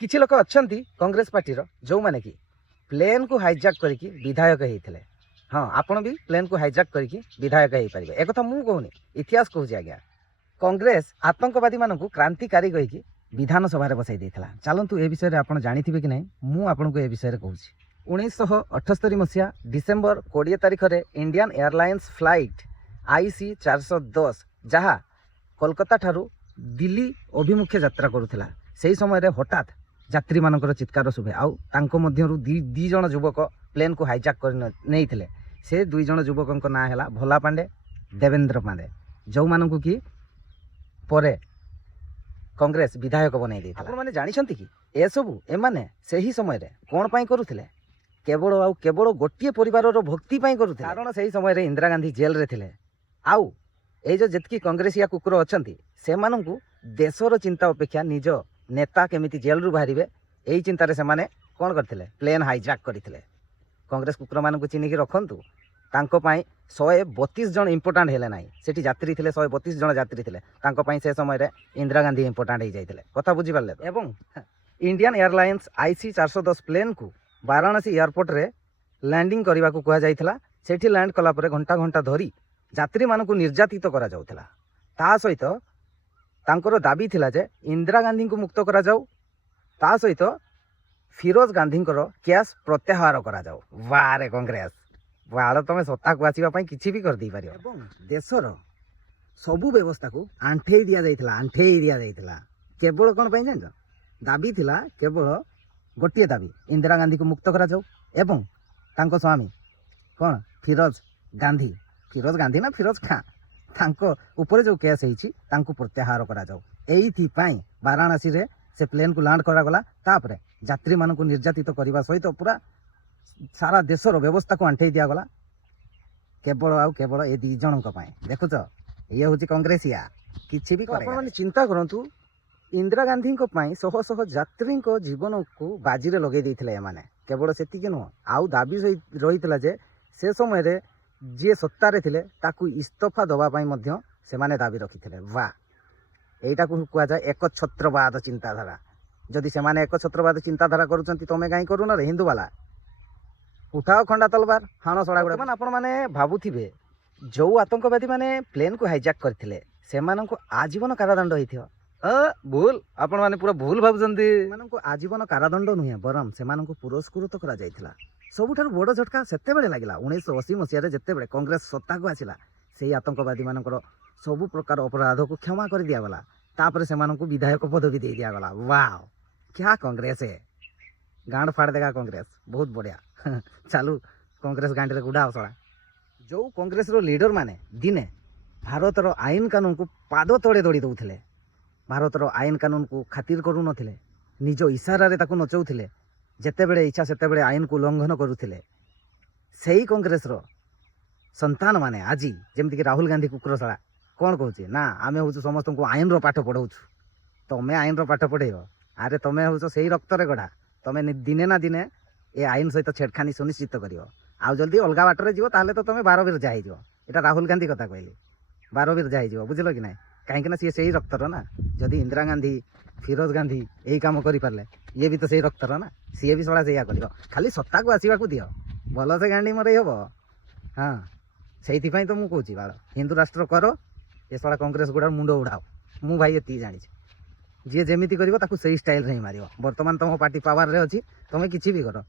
किछि लोक अछंती कांग्रेस पार्टी जो माने कि प्लेन को हाईजैक करके विधायक होते। हाँ, आपण भी प्लेन को हाईजैक करके विधायक हो पारे। एक कथा मु कहूनी, इतिहास कहूँ आज्ञा। कांग्रेस आतंकवादी मानक क्रांतिकारी कहीकि विधानसभा बसाई देता। चलतु ए विषय में आप जानी कि नहीं, मुझे ए विषय कहूँ। 1978 मसीहा डिसेम्बर 20 तारिख में इंडियन एयरलाइंस फ्लाइट IC 410 जहाँ कोलकाता ठारू दिल्ली अभिमुखे यात्रा करुला। से समय रे हठात यात्री मानकर चित्कार शुभे आउ दी जन युवक प्लेन को हाईजैक कर नहीं थे। से दुई जन युवकों नाँ है भोला पांडे, देवेंद्र पांडे, जो मानू कि परे कांग्रेस विधायक बनई देता। आपण माने जानिछंती कि ए सबु एमाने सही समय रे कोन पई करूथिले? केवल गोटे परिवार भक्ति पई करूथिले। कारण सही समय रे इंदिरा गांधी जेल रे थिले। आउ ए जो जतकी कांग्रेसिया कुकुर अछंती से माननकु देशर चिंता अपेक्षा निज नेता केमिति जेल रु बाहरिबे एही चिंतारे से माने कोन करथिले? प्लेन हाईजैक करथिले। कांग्रेस कुकुर माननकु चिन्ह कि रखंतु। तांको पाई 132 जन इम्पोर्टाट हेले नाई। सेठी यात्री थिले 132 जन यात्री थिले। तांको पाई से समय रे इंदिरा गांधी इम्पोर्टाट हो जाइथिले। कथा बुझी पारले? एवं इंडियन एयरलाइंस IC 410 प्लेन को वाराणसी एयरपोर्ट रे लैंडिंग करने को कहा जाइथिला। सेठी लैंड कला परे घंटा घंटा धरी यात्री मानकु निर्यातित करा जाउथिला। ता सहित तांकर दाबी थिला जे इंदिरा गांधी को मुक्त करा जाऊ, ता सहित फिरोज गांधी कैश प्रत्याहार करा जाऊ। वाह रे कांग्रेस, वाड़ तुम सत्ता को आसवाई किसी भी कर पार। देशर सबू व्यवस्था को आंठे दिया केवल कौन पर जान दाबी थिला? केवल गोटे दाबी, इंदिरा गांधी को मुक्त करा जाऊ एवं तांको स्वामी कौन फिरोज गांधी ना फिरोज खां तांको ऊपर जो केस होइछि तांको प्रत्याहार करा जाऊ। एइथि पई वाराणसी रे से प्लेन को लैंड करा गला। तापरे यात्री मानकु निर्यातित करबा सहित पूरा सारा देशर व्यवस्था को आंठे दिया गला केवल ए दी जन देखुच। ये हूँ कांग्रेसिया किसी भी आप चिंता करूँ। इंदिरा गांधी शह शह यात्री जीवन को बाजी रे लगे देते माने। केवल सेतिक नुह आउ दाबी रही जे से समय रे जी सत्तार थे ताकू इस्तीफा दवापाई से माने दाबी रखी थे। वाह, यहीटा को कहुए एकछत्रवाद चिंताधारा। जदि से माने एकछत्रवाद चिंताधारा करुँच तुम कहीं करूना रे हिंदू वाला उठाओ खंडा तलवार हाण सड़ा गुड़ा। आपण मैंने भावुथिबे जो आतंकवादी माने प्लेन को हाईजैक करथिले से माननको आजीवन कारादंड होइथियो। भूल आपण माने पूरा भूल भाबुचंती। माननको आजीवन कारादंड नुहे बरम से माननको पुरस्कृत करा जाइथिला। सबुठार बड़ झटका सेते बेले लागिला 1980 मसीह रे जेते बेले कांग्रेस सत्ता को आसिला। सेही आतंकवादी मानकर सबु प्रकार अपराध को क्षमा कर दिया गला। तापरे से माननको विधायक पदवी दे दिया गला। वाह, क्या कांग्रेस है, गांड फाड़ देगा कांग्रेस। बहुत बढ़िया। चालू कांग्रेस गांडी गुड़ा सड़ा। जो कांग्रेस रो लीडर माने दिने भारतर आईन कानून को पाद तले दौड़ी दौले। भारतर आईन कानून को खातिर करू नथिले, निज इशारा रे ताकू नचौथिले। जेते बेले इच्छा सेते बेले आईन को उल्लंघन करुथिले। सेही कांग्रेस रो संतान माने आजी जेमति कि राहुल गांधी कुकुरशाला कौन कहूँ ना आमे हूँ समस्त को आईन रो पाठ पढ़ाऊ। तमे आईन रो पाठ पढ़ेब? अरे तमे हूँ से रक्त रे गढ़ा। तमे दिने ना दिने ए आईन सहित छेड़खानी सुनिश्चित कर। जल्दी अलग बाटर जीव ताहले तो तुम 12 बिरजा हो। यहाँ राहुल गांधी कथा कहली 12 बिरजा हो, बुझल कि ना? कहीं सी से रक्तर ना। जदि इंदिरा गांधी फिरोज गांधी यही कम करें ये भी तो सही रक्तर ना। सी भी सड़ा से कर खाली सत्ता को आसवा को दियो भल से गांडी मरई हम। हाँ, से तो मुझे कहूँ बाड़ हिंदू राष्ट्र कर। ये सड़ा कांग्रेस गुड़ा मुंड उड़ाओ। मु भाई ये जानी जी जेमिति कर से स्टाइल ही मार। बर्तमान तुम पार्टी पावर रे अच्छी, तुम किसी भी कर।